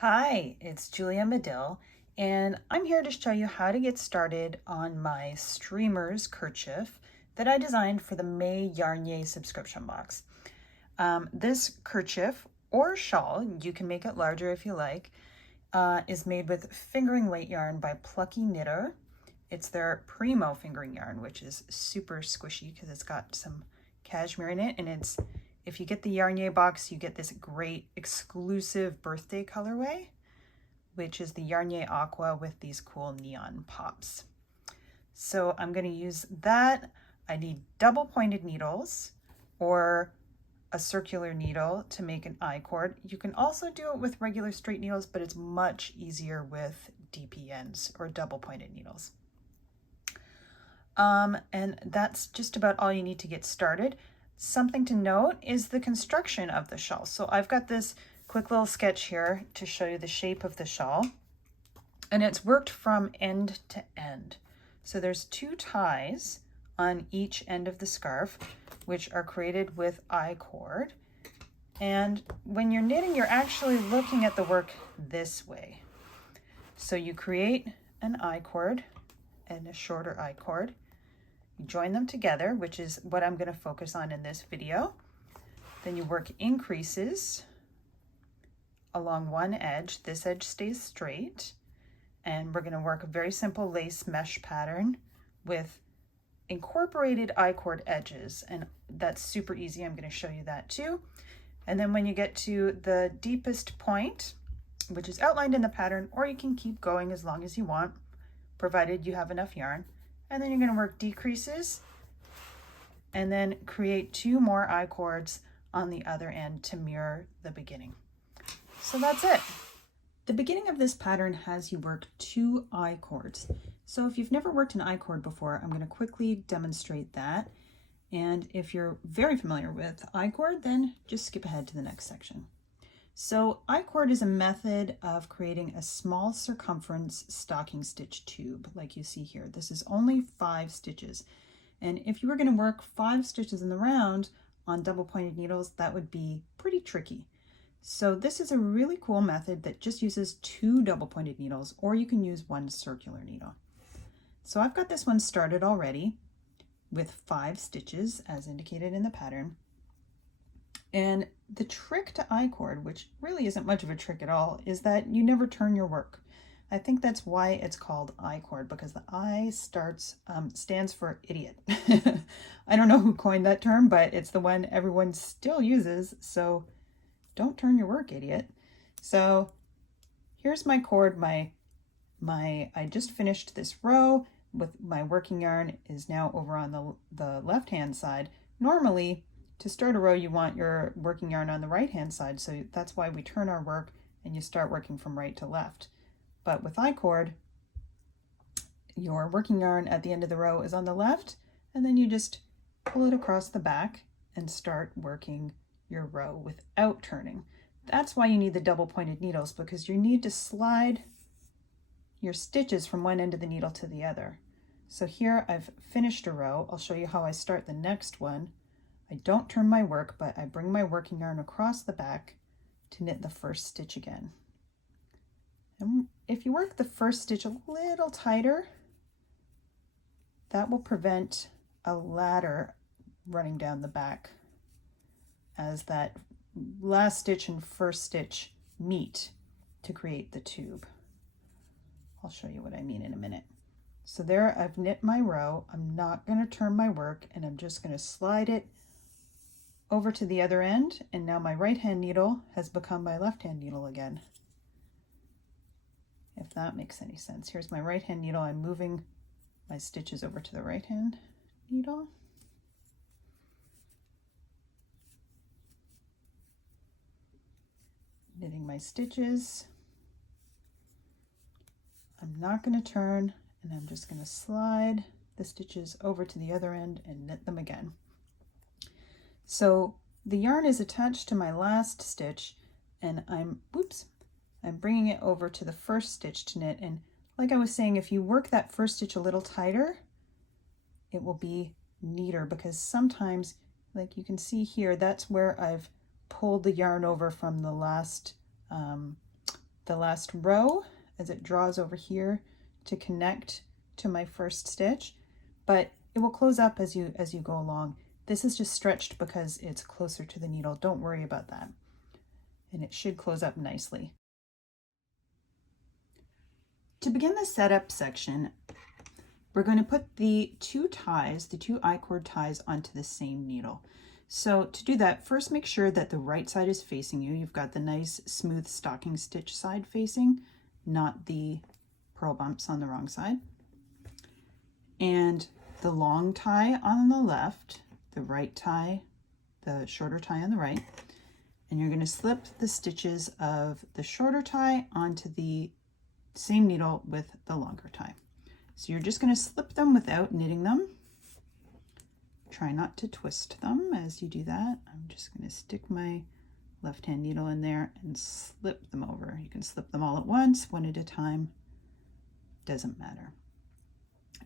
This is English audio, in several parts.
Hi, it's Julia Madill, and I'm here to show you how to get started on my streamers kerchief that I designed for the May YArnYAY subscription box. This kerchief or shawl, you can make it larger if you like, is made with fingering weight yarn by Plucky Knitter. It's their Primo fingering yarn, which is super squishy because it's got some cashmere in it, and if you get the YArnYAY box, you get this great exclusive birthday colorway, which is the YArnYAY Aqua with these cool neon pops. So I'm going to use that. I need double pointed needles or a circular needle to make an I-cord. You can also do it with regular straight needles, but it's much easier with DPNs or double pointed needles. And that's just about all you need to get started. Something to note is the construction of the shawl. So I've got this quick little sketch here to show you the shape of the shawl, and it's worked from end to end. So there's 2 ties on each end of the scarf, which are created with I-cord. And when you're knitting, you're actually looking at the work this way. So you create an I-cord and a shorter I-cord. You join them together, which is what I'm going to focus on in this video. Then you work increases along one edge. This edge stays straight. And we're going to work a very simple lace mesh pattern with incorporated I-cord edges. And that's super easy. I'm going to show you that too. And then when you get to the deepest point, which is outlined in the pattern, or you can keep going as long as you want, provided you have enough yarn. And then you're going to work decreases and then create 2 more I-cords on the other end to mirror the beginning. So that's it. The beginning of this pattern has you work 2 I-cords. So if you've never worked an I-cord before, I'm going to quickly demonstrate that. And if you're very familiar with I-cord, then just skip ahead to the next section. So I-cord is a method of creating a small circumference stocking stitch tube like you see here. This is only 5 stitches. And if you were going to work 5 stitches in the round on double pointed needles, that would be pretty tricky. So this is a really cool method that just uses 2 double pointed needles, or you can use 1 circular needle. So I've got this one started already with 5 stitches as indicated in the pattern. And the trick to I-cord, which really isn't much of a trick at all, is that you never turn your work. I think that's why it's called I-cord, because the I stands for idiot. I don't know who coined that term, but it's the one everyone still uses, so don't turn your work, idiot. So here's my cord. I just finished this row with my working yarn is now over on the left-hand side. Normally, to start a row, you want your working yarn on the right-hand side, so that's why we turn our work and you start working from right to left. But with I-cord, your working yarn at the end of the row is on the left, and then you just pull it across the back and start working your row without turning. That's why you need the double pointed needles, because you need to slide your stitches from one end of the needle to the other. So here I've finished a row. I'll show you how I start the next one. I don't turn my work, but I bring my working yarn across the back to knit the first stitch again. And if you work the first stitch a little tighter, that will prevent a ladder running down the back as that last stitch and first stitch meet to create the tube. I'll show you what I mean in a minute. So there I've knit my row. I'm not going to turn my work, and I'm just going to slide it over to the other end, and now my right hand needle has become my left hand needle again, if that makes any sense. Here's my right hand needle. I'm moving my stitches over to the right hand needle. Knitting my stitches. I'm not going to turn, and I'm just going to slide the stitches over to the other end and knit them again. So the yarn is attached to my last stitch, and I'm bringing it over to the first stitch to knit. And like I was saying, if you work that first stitch a little tighter, it will be neater, because sometimes, like you can see here, that's where I've pulled the yarn over from the last the last row as it draws over here to connect to my first stitch, but it will close up as you go along. This is just stretched because it's closer to the needle. Don't worry about that. And it should close up nicely. To begin the setup section, we're going to put the two I-cord ties onto the same needle. So to do that, first make sure that the right side is facing you. You've got the nice smooth stocking stitch side facing, not the purl bumps on the wrong side. And the long tie on the left, the right tie, the shorter tie on the right. And you're going to slip the stitches of the shorter tie onto the same needle with the longer tie. So you're just going to slip them without knitting them. Try not to twist them as you do that. I'm just going to stick my left-hand needle in there and slip them over. You can slip them all at once, one at a time. Doesn't matter.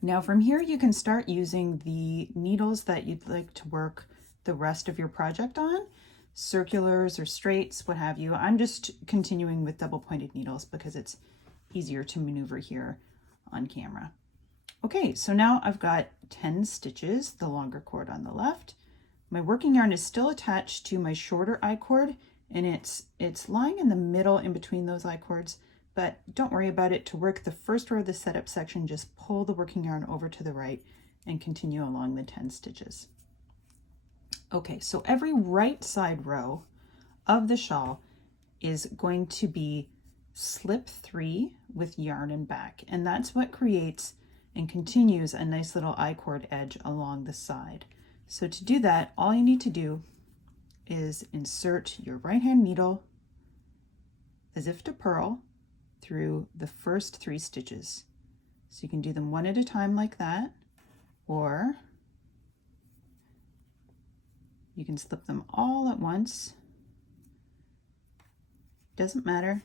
Now from here you can start using the needles that you'd like to work the rest of your project on. Circulars or straights, what have you. I'm just continuing with double-pointed needles because it's easier to maneuver here on camera. Okay, so now I've got 10 stitches, the longer cord on the left. My working yarn is still attached to my shorter I-cord, and it's lying in the middle in between those I-cords, but don't worry about it. To work the first row of the setup section, just pull the working yarn over to the right and continue along the 10 stitches. Okay, so every right side row of the shawl is going to be slip 3 with yarn and back, and that's what creates and continues a nice little I-cord edge along the side. So to do that, all you need to do is insert your right hand needle as if to purl through the first 3 stitches. So you can do them one at a time like that, or you can slip them all at once, doesn't matter,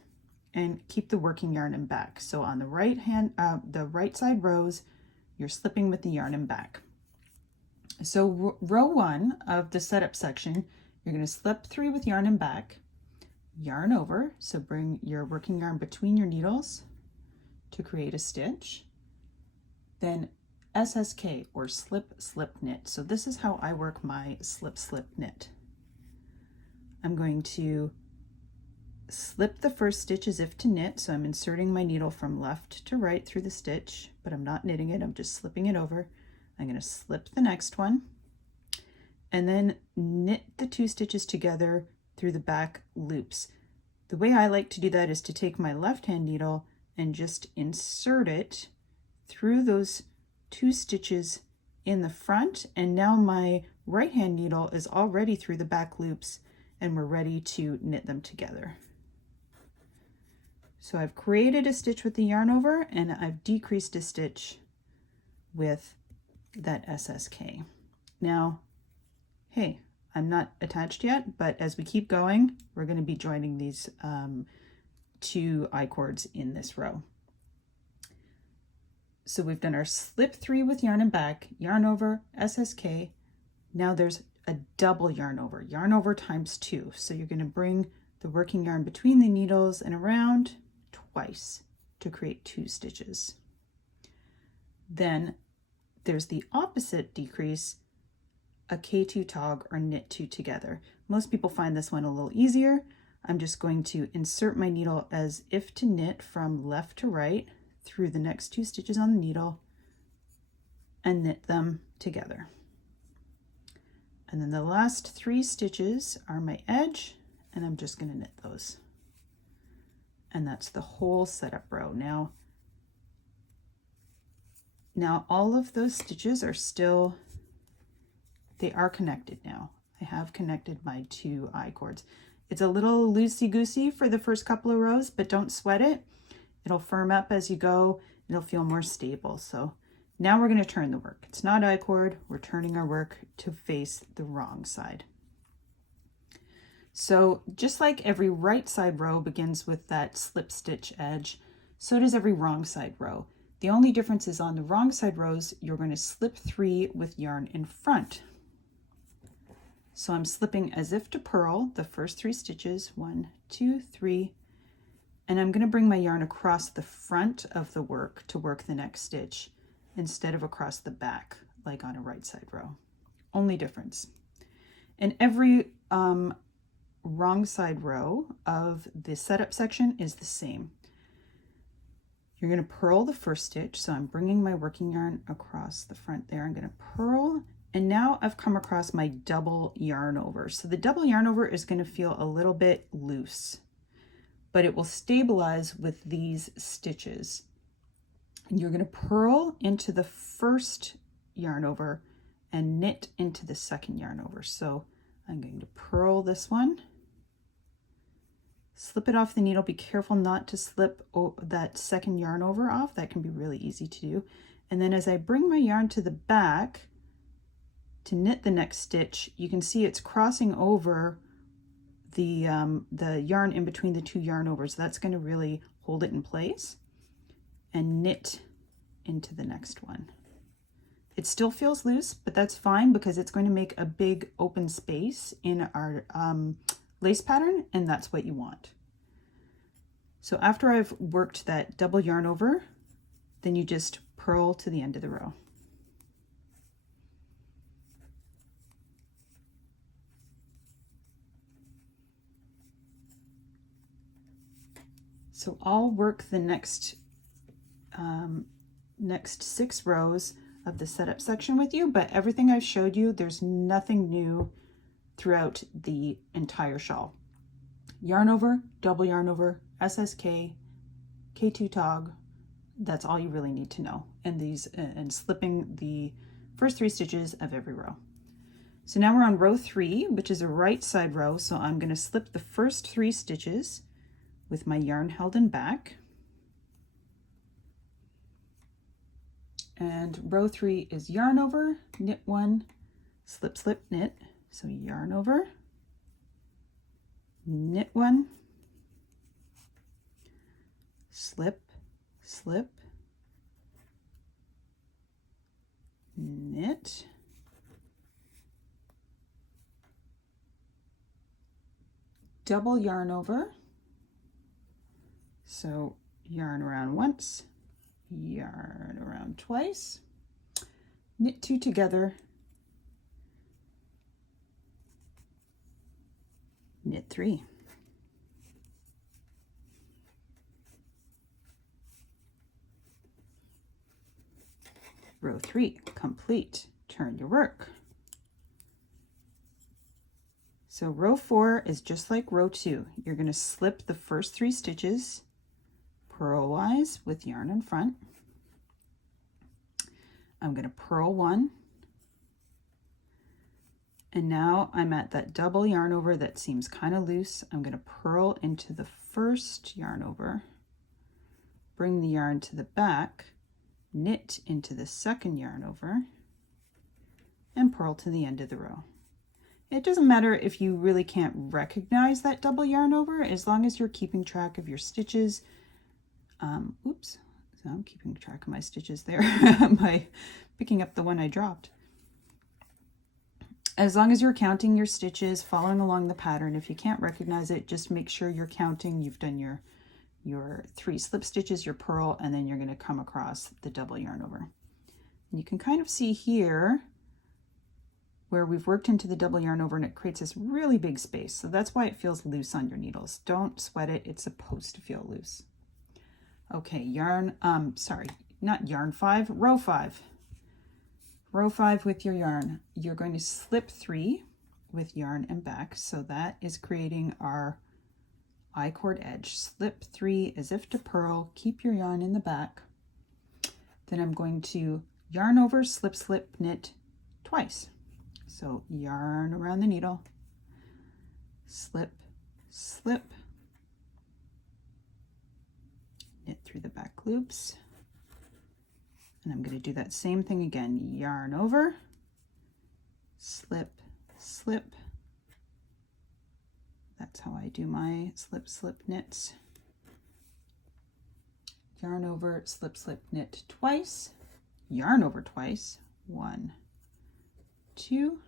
and keep the working yarn and back. So on the right side rows, you're slipping with the yarn and back. So row 1 of the setup section, you're going to slip 3 with yarn and back, yarn over, so bring your working yarn between your needles to create a stitch, then SSK or slip slip knit. So this is how I work my slip slip knit. I'm going to slip the first stitch as if to knit, so I'm inserting my needle from left to right through the stitch, but I'm not knitting it, I'm just slipping it over. I'm going to slip the next one and then knit the 2 stitches together through the back loops. The way I like to do that is to take my left hand needle and just insert it through those 2 stitches in the front, and now my right hand needle is already through the back loops and we're ready to knit them together. So I've created a stitch with the yarn over and I've decreased a stitch with that SSK. Now, hey, I'm not attached yet, but as we keep going, we're going to be joining these 2 I-cords in this row. So we've done our slip 3 with yarn and back, yarn over, SSK. Now there's a double yarn over times 2. So you're going to bring the working yarn between the needles and around twice to create 2 stitches. Then there's the opposite decrease, a K2 tog or knit 2 together. Most people find this one a little easier. I'm just going to insert my needle as if to knit from left to right through the next 2 stitches on the needle and knit them together. And then the last 3 stitches are my edge, and I'm just going to knit those. And that's the whole setup row. Now all of those stitches are still, they are connected now. I have connected my 2 I-cords. It's a little loosey-goosey for the first couple of rows, but don't sweat it. It'll firm up as you go. It'll feel more stable. So now we're going to turn the work. It's not I-cord. We're turning our work to face the wrong side. So just like every right side row begins with that slip stitch edge, so does every wrong side row. The only difference is on the wrong side rows, you're going to slip 3 with yarn in front. So I'm slipping as if to purl the first 3 stitches, 1, 2, 3, And I'm going to bring my yarn across the front of the work to work the next stitch instead of across the back like on a right side row. Only difference. And every wrong side row of the setup section is the same. You're going to purl the first stitch, so I'm bringing my working yarn across the front there. I'm going to purl, and now I've come across my double yarn over. So the double yarn over is going to feel a little bit loose, but it will stabilize with these stitches. And you're going to purl into the first yarn over and knit into the second yarn over. So I'm going to purl this one, slip it off the needle. Be careful not to slip that second yarn over off. That can be really easy to do. And then as I bring my yarn to the back to knit the next stitch, you can see it's crossing over the yarn in between the two yarn overs. That's going to really hold it in place and knit into the next one. It still feels loose, but that's fine because it's going to make a big open space in our lace pattern, and that's what you want. So after I've worked that double yarn over, then you just purl to the end of the row. So I'll work the next 6 rows of the setup section with you, but everything I've showed you, there's nothing new throughout the entire shawl. Yarn over, double yarn over, SSK, K2 tog, that's all you really need to know. And slipping the first 3 stitches of every row. So now we're on row 3, which is a right side row, so I'm going to slip the first 3 stitches with my yarn held in back. And row 3 is yarn over, knit 1, slip, slip, knit. So yarn over, knit 1, slip, slip, knit, double yarn over. So yarn around once, yarn around twice, knit 2 together, knit 3. Row 3 complete. Turn your work. So row 4 is just like row 2. You're going to slip the first 3 stitches purlwise with yarn in front. I'm going to purl 1. And now I'm at that double yarn over that seems kind of loose. I'm going to purl into the first yarn over, bring the yarn to the back, knit into the second yarn over, and purl to the end of the row. It doesn't matter if you really can't recognize that double yarn over, as long as you're keeping track of your stitches. Oops, so I'm keeping track of my stitches there by picking up the one I dropped. As long as you're counting your stitches, following along the pattern, if you can't recognize it, just make sure you're counting. You've done your 3 slip stitches, your purl, and then you're going to come across the double yarn over. And you can kind of see here where we've worked into the double yarn over and it creates this really big space. So that's why it feels loose on your needles. Don't sweat it. It's supposed to feel loose. Okay, not yarn 5, row 5. Row 5 with your yarn. You're going to slip 3 with yarn and back. So that is creating our I-cord edge. Slip 3 as if to purl, keep your yarn in the back. Then I'm going to yarn over, slip, slip, knit twice. So yarn around the needle, slip, slip, knit through the back loops. And I'm going to do that same thing again. Yarn over, slip, slip. That's how I do my slip, slip knits. Yarn over, slip, slip, knit twice. Yarn over twice. 1, 2.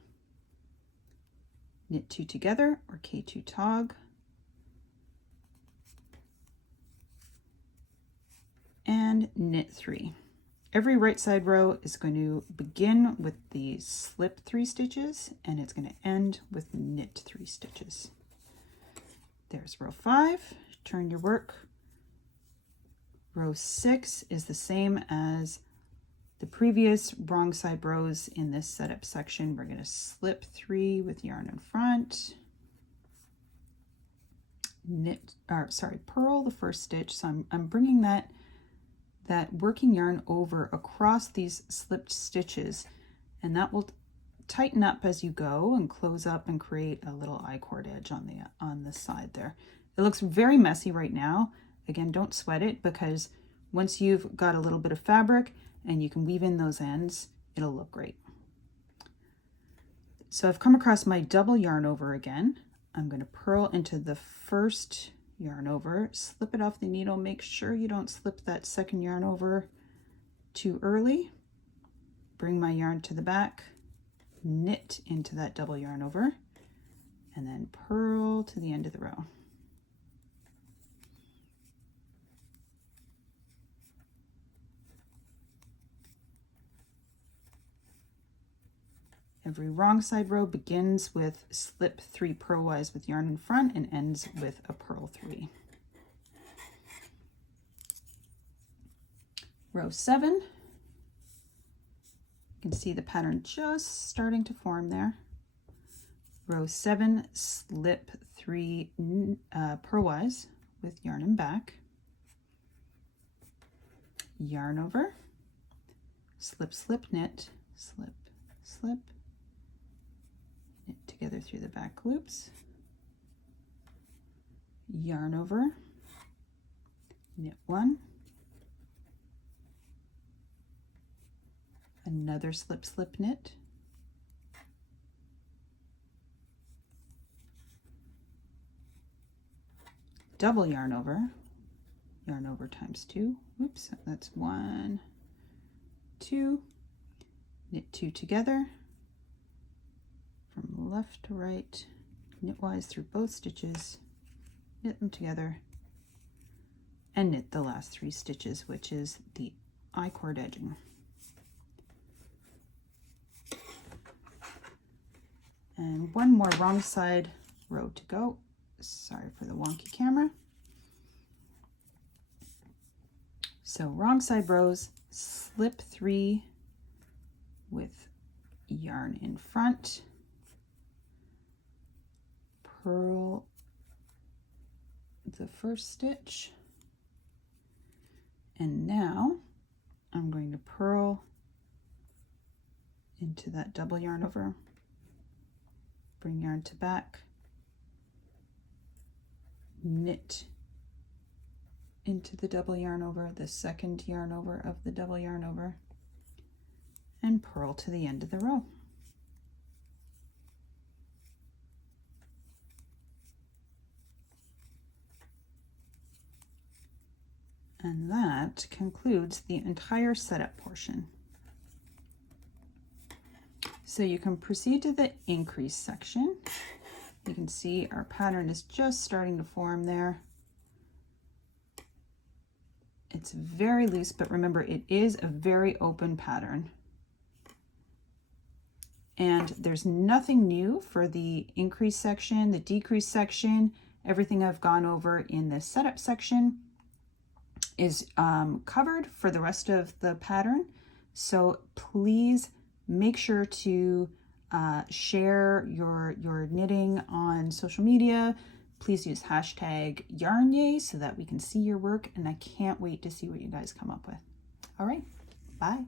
Knit 2 together, or K2 tog. and knit 3. Every right side row is going to begin with the slip 3 stitches, and it's going to end with knit 3 stitches. There's row 5. Turn your work. Row 6 is the same as the previous wrong side rows in this setup section. We're going to slip 3 with yarn in front, purl the first stitch. So I'm bringing that working yarn over across these slipped stitches, and that will tighten up as you go and close up and create a little I-cord edge on the side there. It looks very messy right now. Again, don't sweat it, because once you've got a little bit of fabric and you can weave in those ends, it'll look great. So I've come across my double yarn over again. I'm going to purl into the first yarn over, slip it off the needle. Make sure you don't slip that second yarn over too early. Bring my yarn to the back, knit into that double yarn over, and then purl to the end of the row. Every wrong side row begins with slip 3 purlwise with yarn in front and ends with a purl 3. Row 7, you can see the pattern just starting to form there. Row 7, slip 3 purlwise with yarn in back, yarn over, slip, slip, knit, slip, slip, knit together through the back loops, yarn over, knit 1, another slip, slip, knit, double yarn over times 2, whoops, that's 1, 2, knit 2 together, from left to right, knitwise through both stitches, knit them together, and knit the last 3 stitches, which is the I-cord edging. And one more wrong side row to go. Sorry for the wonky camera. So wrong side rows, slip 3 with yarn in front, purl the first stitch, and now I'm going to purl into that double yarn over, bring yarn to back, knit into the double yarn over, the second yarn over of the double yarn over, and purl to the end of the row. And that concludes the entire setup portion. So you can proceed to the increase section. You can see our pattern is just starting to form there. It's very loose, but remember, it is a very open pattern. And there's nothing new for the increase section, the decrease section. Everything I've gone over in the setup section is covered for the rest of the pattern. So please make sure to share your knitting on social media. Please use hashtag YArnYAY so that we can see your work, and I can't wait to see what you guys come up with. All right, bye.